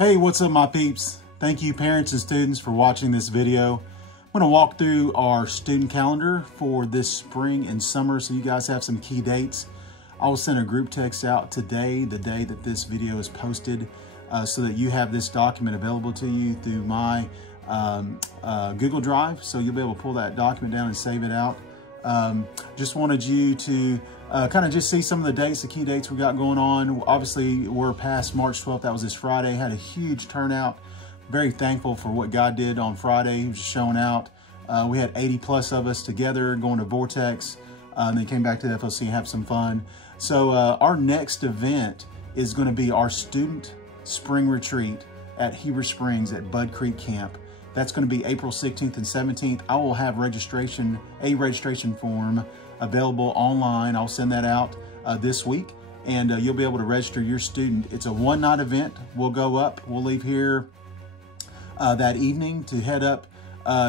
Hey, what's up my peeps? Thank you parents and students for watching this video. I'm gonna walk through our student calendar for this spring and summer so you guys have some key dates. I will send a group text out today, the day that this video is posted, so that you have this document available to you through my Google Drive. So you'll be able to pull that document down and save it out. Just wanted you to kind of just see some of the dates, the key dates we got going on. Obviously, we're past March 12th. That was this Friday. Had a huge turnout. Very thankful for what God did on Friday. He was showing out. We had 80 plus of us together going to Vortex. Then came back to the FOC and have some fun. So our next event is going to be our student spring retreat at Heber Springs at Bud Creek Camp. That's going to be April 16th and 17th. I will have a registration form available online. I'll send that out this week, and you'll be able to register your student. It's a one-night event. We'll go up. We'll leave here that evening to head up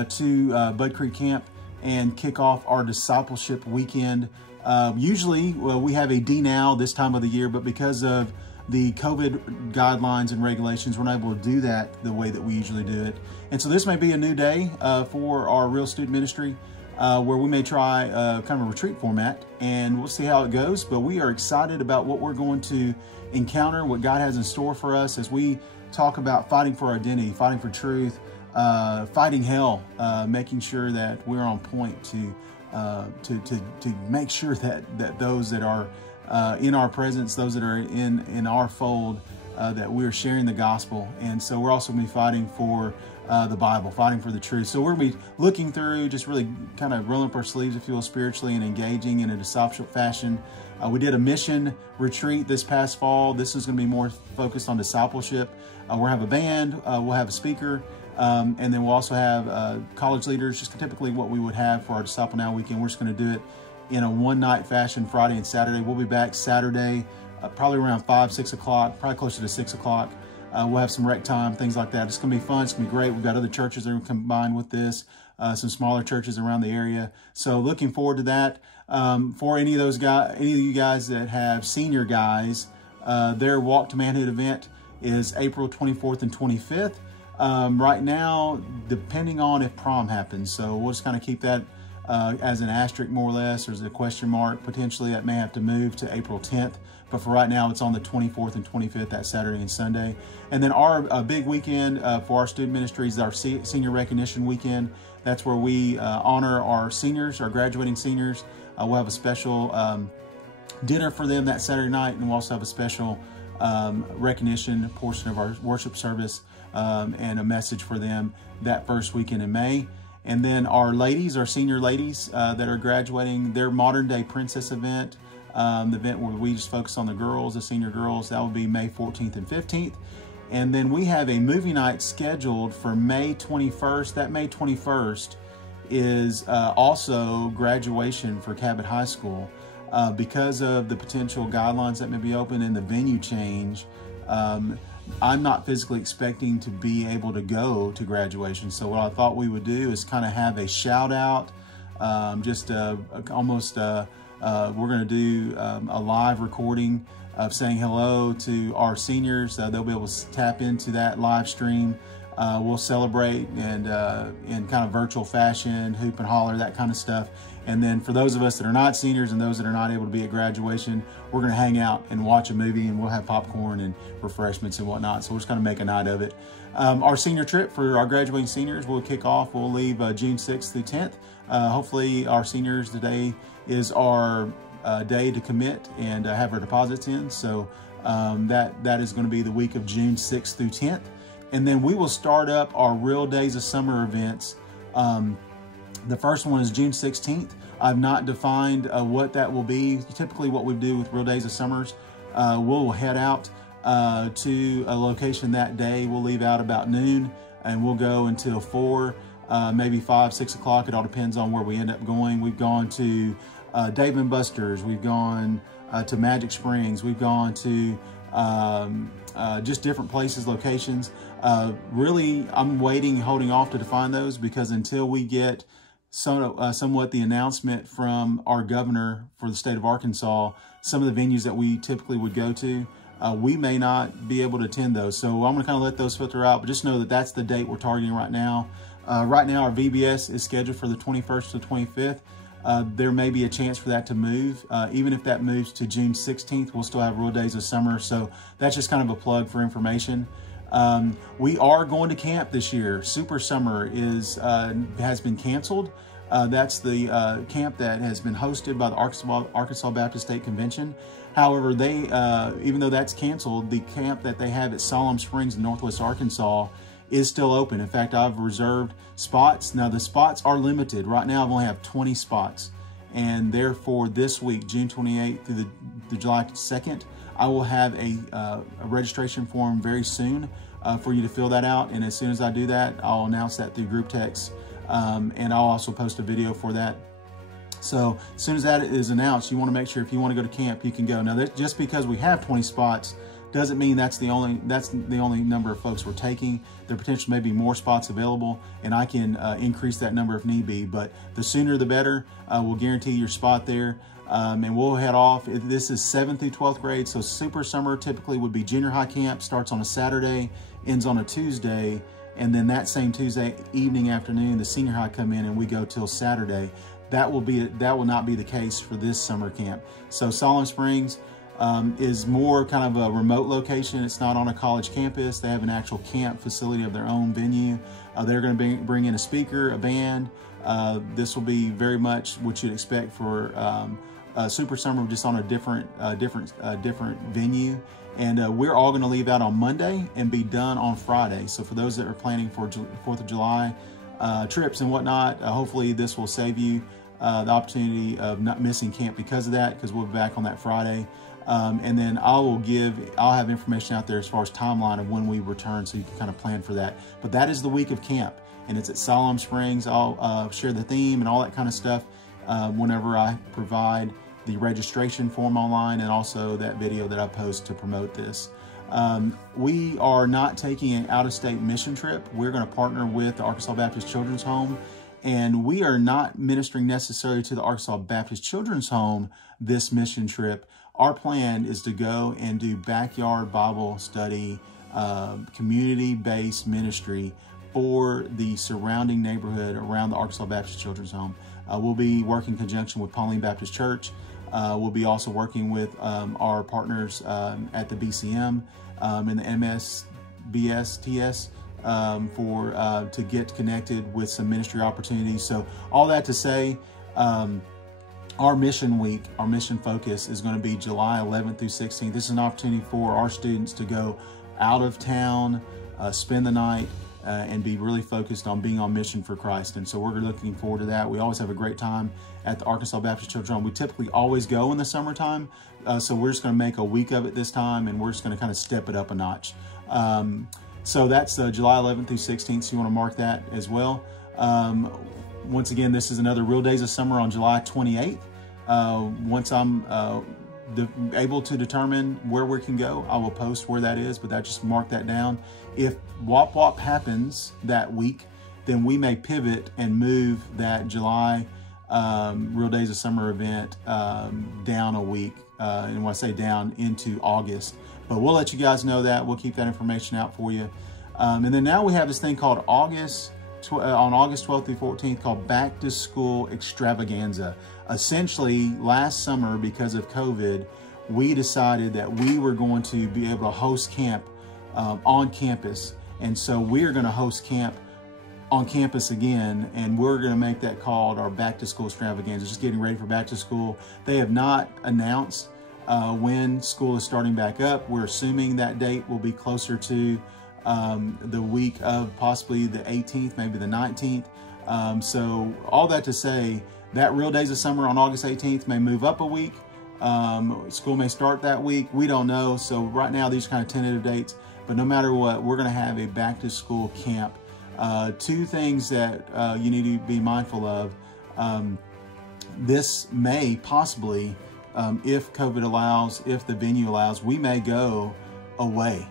to Bud Creek Camp and kick off our discipleship weekend. Usually, we have a D-Now this time of the year, but because of the COVID guidelines and regulations, we're not able to do that the way that we usually do it. And so this may be a new day for our Real Student Ministry, where we may try kind of a retreat format, and we'll see how it goes. But we are excited about what we're going to encounter, what God has in store for us as we talk about fighting for our identity, fighting for truth, fighting hell, making sure that we're on point to make sure that those that are in our presence, those that are in our fold, that we're sharing the gospel. And so we're also going to be fighting for the Bible, fighting for the truth. So we're going to be looking through, just really kind of rolling up our sleeves, if you will, spiritually, and engaging in a discipleship fashion. We did a mission retreat this past fall. This is going to be more focused on discipleship. We'll have a band, we'll have a speaker, and then we'll also have college leaders, just typically what we would have for our Disciple Now weekend. We're just going to do it in a one-night fashion, Friday and Saturday. We'll be back Saturday, probably around 5, 6 o'clock, probably closer to 6 o'clock. We'll have some rec time, things like that. It's gonna be fun, it's gonna be great. We've got other churches that are combined with this, some smaller churches around the area. So looking forward to that. For any of you guys that have senior guys, their Walk to Manhood event is April 24th and 25th. Right now, depending on if prom happens. So we'll just kind of keep that as an asterisk, more or less, or as a question mark. Potentially that may have to move to April 10th, but for right now it's on the 24th and 25th, that Saturday and Sunday. And then our big weekend for our student ministry is our senior recognition weekend. That's where we honor our seniors, our graduating seniors. We'll have a special dinner for them that Saturday night, and we'll also have a special recognition portion of our worship service and a message for them that first weekend in May. And then our ladies, our senior ladies that are graduating, their Modern Day Princess event, the event where we just focus on the girls, the senior girls, that will be May 14th and 15th. And then we have a movie night scheduled for May 21st. That May 21st is also graduation for Cabot High School. Because of the potential guidelines that may be open and the venue change, I'm not physically expecting to be able to go to graduation. So what I thought we would do is kind of have a shout out, we're going to do a live recording of saying hello to our seniors. They'll be able to tap into that live stream. We'll celebrate and in kind of virtual fashion, hoop and holler, that kind of stuff. And then for those of us that are not seniors and those that are not able to be at graduation, we're going to hang out and watch a movie, and we'll have popcorn and refreshments and whatnot. So we're just going to make a night of it. Our senior trip for our graduating seniors will kick off. We'll leave June 6th through 10th. Hopefully our seniors, today is our day to commit and have our deposits in. So that is going to be the week of June 6th through 10th. And then we will start up our Real Days of Summer events. The first one is June 16th. I've not defined what that will be. Typically what we do with Real Days of Summers, we'll head out to a location that day. We'll leave out about noon and we'll go until 4, maybe 5, 6 o'clock. It all depends on where we end up going. We've gone to Dave & Buster's. We've gone to Magic Springs. We've gone to just different places, locations. Really, I'm holding off to define those, because until we get somewhat the announcement from our governor for the state of Arkansas, some of the venues that we typically would go to, we may not be able to attend those. So I'm gonna kind of let those filter out, but just know that that's the date we're targeting right now. Right now, our VBS is scheduled for the 21st to the 25th. There may be a chance for that to move. Even if that moves to June 16th, we'll still have Real Days of Summer. So that's just kind of a plug for information. We are going to camp this year. Super Summer has been canceled. That's the camp that has been hosted by the Arkansas Baptist State Convention. However, they, even though that's canceled, the camp that they have at Solemn Springs in Northwest Arkansas is still open. In fact, I've reserved spots. Now the spots are limited. Right now, I only have 20 spots. And therefore this week, June 28th through the July 2nd, I will have a registration form very soon for you to fill that out. And as soon as I do that, I'll announce that through group text. And I'll also post a video for that. So as soon as that is announced, you want to make sure if you want to go to camp, you can go. Now, just because we have 20 spots doesn't mean that's the only number of folks we're taking. There potentially may be more spots available, and I can increase that number if need be. But the sooner the better. We'll guarantee your spot there. And we'll head off. This is 7th through 12th grade, so Super Summer typically would be junior high camp, starts on a Saturday, ends on a Tuesday, and then that same Tuesday evening, afternoon, the senior high come in and we go till Saturday. That will not be the case for this summer camp. So Solemn Springs is more kind of a remote location. It's not on a college campus. They have an actual camp facility of their own venue. They're going to bring in a speaker, a band. This will be very much what you'd expect for Super Summer, just on a different venue. And we're all going to leave out on Monday and be done on Friday. So for those that are planning for 4th of July trips and whatnot, hopefully this will save you the opportunity of not missing camp because of that, because we'll be back on that Friday. And then I'll have information out there as far as timeline of when we return, so you can kind of plan for that. But that is the week of camp, and it's at Solemn Springs. I'll share the theme and all that kind of stuff whenever I provide the registration form online, and also that video that I post to promote this. We are not taking an out-of-state mission trip. We're going to partner with the Arkansas Baptist Children's Home, and we are not ministering necessarily to the Arkansas Baptist Children's Home this mission trip. Our plan is to go and do backyard Bible study, community-based ministry for the surrounding neighborhood around the Arkansas Baptist Children's Home. We'll be working in conjunction with Pauline Baptist Church. We'll be also working with our partners at the BCM and the MSBSTS to get connected with some ministry opportunities. So all that to say, our mission week, our mission focus is going to be July 11th through 16th. This is an opportunity for our students to go out of town, spend the night, and be really focused on being on mission for Christ. And so we're looking forward to that. We always have a great time at the Arkansas Baptist Children's Home. We typically always go in the summertime, so we're just going to make a week of it this time, and we're just going to kind of step it up a notch. So that's July 11th through 16th, so you want to mark that as well. Once again, this is another Real Days of Summer on July 28th. Once I'm able to determine where we can go, I will post where that is, but just mark that down. If Wop Wop happens that week, then we may pivot and move that July Real Days of Summer event down a week, and when I say down, into August. But we'll let you guys know that. We'll keep that information out for you. And then now we have this thing called on August 12th through 14th called Back to School Extravaganza. Essentially, last summer, because of COVID, we decided that we were going to be able to host camp on campus. And so we're going to host camp on campus again, and we're going to make that called our Back to School Extravaganza, just getting ready for back to school. They have not announced when school is starting back up. We're assuming that date will be closer to the week of possibly the 18th, maybe the 19th. So all that to say, that Real Days of Summer on August 18th may move up a week. School may start that week. We don't know. So right now, these are kind of tentative dates. But no matter what, we're going to have a back to school camp. Two things that you need to be mindful of. This may possibly, if COVID allows, if the venue allows, we may go away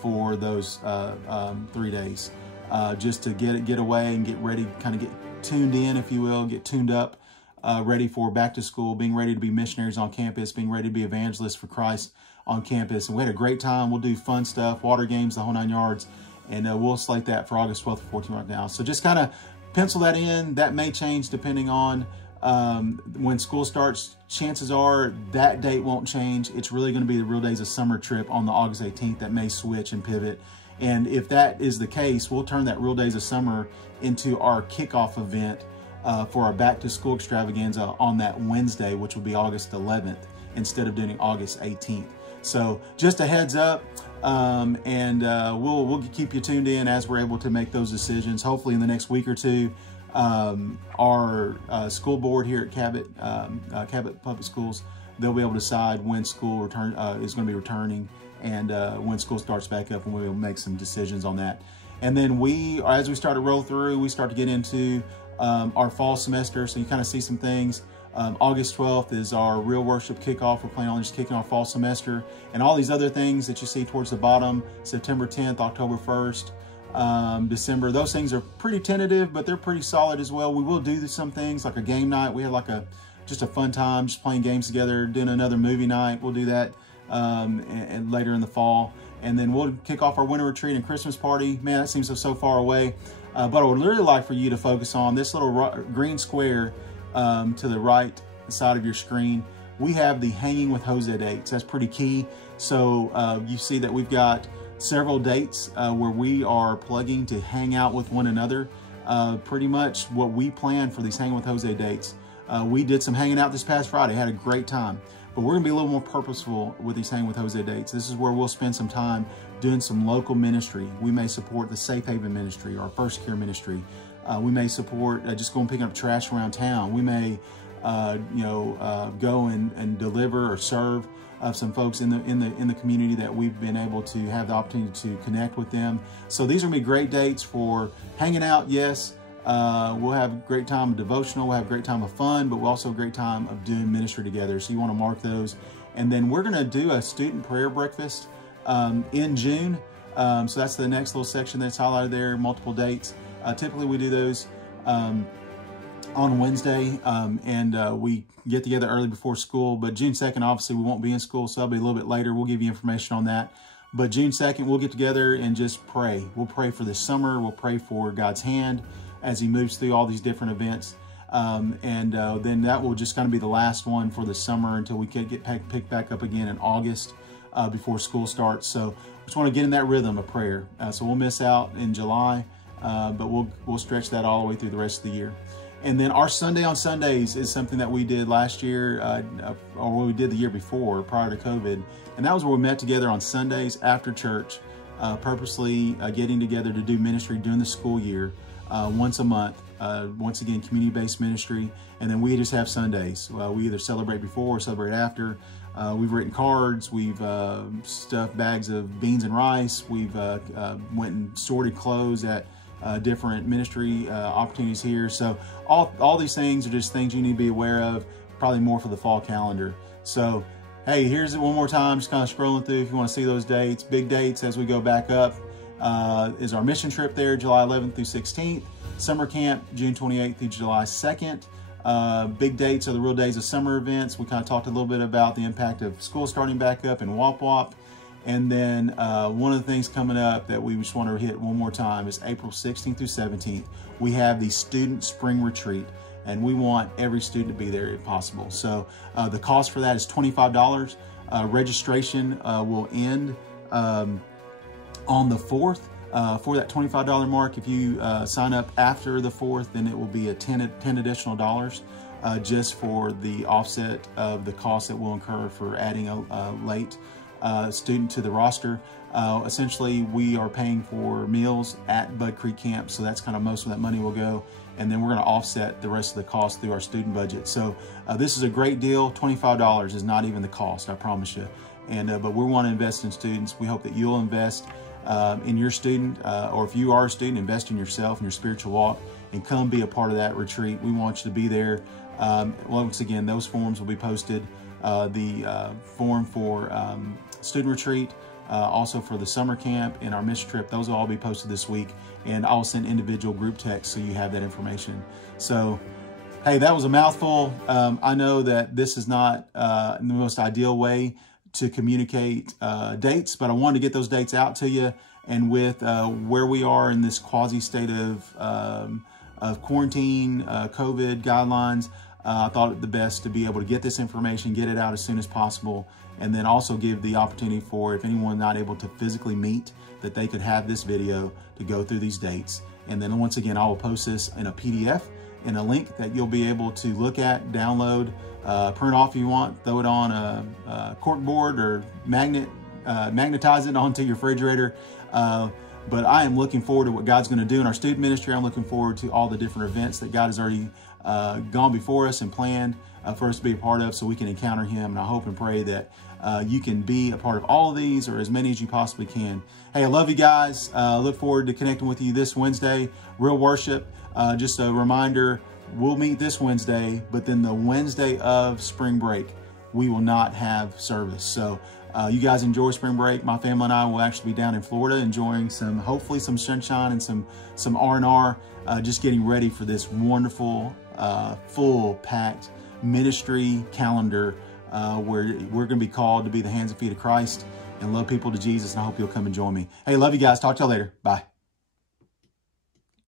for those 3 days, just to get away and get ready, kind of get tuned in, if you will, get tuned up, ready for back to school, being ready to be missionaries on campus, being ready to be evangelists for Christ on campus. And we had a great time. We'll do fun stuff, water games, the whole 9 yards. And we'll slate that for August 12th to 14th right now. So just kind of pencil that in. That may change depending on when school starts. Chances are that date won't change. It's really going to be the Real Days of Summer trip on the August 18th that may switch and pivot. And if that is the case, we'll turn that Real Days of Summer into our kickoff event for our back to school extravaganza on that Wednesday, which will be August 11th, instead of doing August 18th. So just a heads up, we'll keep you tuned in as we're able to make those decisions. Hopefully in the next week or two, our school board here at Cabot, Cabot Public Schools, they'll be able to decide when school is going to be returning, and when school starts back up, and we'll make some decisions on that. And then as we start to roll through, we start to get into our fall semester, so you kind of see some things. August 12th is our real worship kickoff. We're planning on just kicking our fall semester, and all these other things that you see towards the bottom, September 10th, October 1st, December, those things are pretty tentative, but they're pretty solid as well. We will do some things like a game night. We had like just a fun time, just playing games together, doing another movie night. We'll do that and later in the fall. And then we'll kick off our winter retreat and Christmas party. Man, that seems so far away. But I would really like for you to focus on this little green square to the right side of your screen. We have the Hanging with Jose dates. That's pretty key. So you see that we've got several dates where we are plugging to hang out with one another. Pretty much what we planned for these Hanging with Jose dates. We did some hanging out this past Friday, had a great time. But we're gonna be a little more purposeful with these Hanging with Jose dates. This is where we'll spend some time doing some local ministry. We may support the Safe Haven ministry or First Care ministry. We may support just going picking up trash around town. We may, go and deliver or serve some folks in the community that we've been able to have the opportunity to connect with them. So these are gonna be great dates for hanging out. Yes, we'll have a great time of devotional. We'll have a great time of fun, but we'll also have a great time of doing ministry together. So you want to mark those. And then we're going to do a student prayer breakfast in June. So that's the next little section that's highlighted there, multiple dates. Typically we do those on Wednesday, we get together early before school. But June 2nd, obviously we won't be in school, so that'll be a little bit later. We'll give you information on that. But June 2nd, we'll get together and just pray. We'll pray for this summer. We'll pray for God's hand as he moves through all these different events. Then that will just kind of be the last one for the summer until we can get picked back up again in August before school starts. So we just want to get in that rhythm of prayer. So we'll miss out in July, but we'll stretch that all the way through the rest of the year. And then our Sunday on Sundays is something that we did last year, or we did the year before, prior to COVID. And that was where we met together on Sundays after church, purposely getting together to do ministry during the school year. Once a month, once again, community-based ministry. And then we just have Sundays. We either celebrate before or celebrate after. We've written cards. We've stuffed bags of beans and rice. We've went and sorted clothes at different ministry opportunities here. So all these things are just things you need to be aware of, probably more for the fall calendar. So, hey, here's it one more time, just kind of scrolling through if you want to see those dates. Big dates as we go back up. Is our mission trip there, July 11th through 16th. Summer camp, June 28th through July 2nd. Big dates are the Real Days of Summer events. We kind of talked a little bit about the impact of school starting back up in Wop Wop. And then one of the things coming up that we just want to hit one more time is April 16th through 17th. We have the Student Spring Retreat, and we want every student to be there if possible. So the cost for that is $25. Registration will end on the 4th for that $25 mark. If you sign up after the 4th, then it will be a $10 additional dollars just for the offset of the cost that we'll incur for adding a late student to the roster. Essentially, we are paying for meals at Bud Creek Camp, so that's kind of most of that money will go. And then we're going to offset the rest of the cost through our student budget. So this is a great deal. $25 is not even the cost, I promise you. And but we want to invest in students. We hope that you'll invest in your student, or if you are a student, invest in yourself and your spiritual walk and come be a part of that retreat. We want you to be there. Once again, those forms will be posted. The form for student retreat, also for the summer camp and our mission trip, those will all be posted this week. And I'll send individual group texts so you have that information. So, hey, that was a mouthful. I know that this is not the most ideal way to communicate dates, but I wanted to get those dates out to you. And with where we are in this quasi state of quarantine, COVID guidelines, I thought it the best to be able to get this information, get it out as soon as possible, and then also give the opportunity for, if anyone not able to physically meet, that they could have this video to go through these dates. And then once again, I will post this in a PDF in a link that you'll be able to look at, download, print off if you want, throw it on a cork board or magnetize it onto your refrigerator. But I am looking forward to what God's going to do in our student ministry. I'm looking forward to all the different events that God has already gone before us and planned for us to be a part of, so we can encounter Him. And I hope and pray that you can be a part of all of these, or as many as you possibly can. Hey, I love you guys. Look forward to connecting with you this Wednesday. Real worship. Just a reminder, we'll meet this Wednesday, but then the Wednesday of spring break, we will not have service. So you guys enjoy spring break. My family and I will actually be down in Florida enjoying hopefully some sunshine and some R&R, just getting ready for this wonderful, full packed ministry calendar where we're going to be called to be the hands and feet of Christ and love people to Jesus. And I hope you'll come and join me. Hey, love you guys. Talk to y'all later. Bye.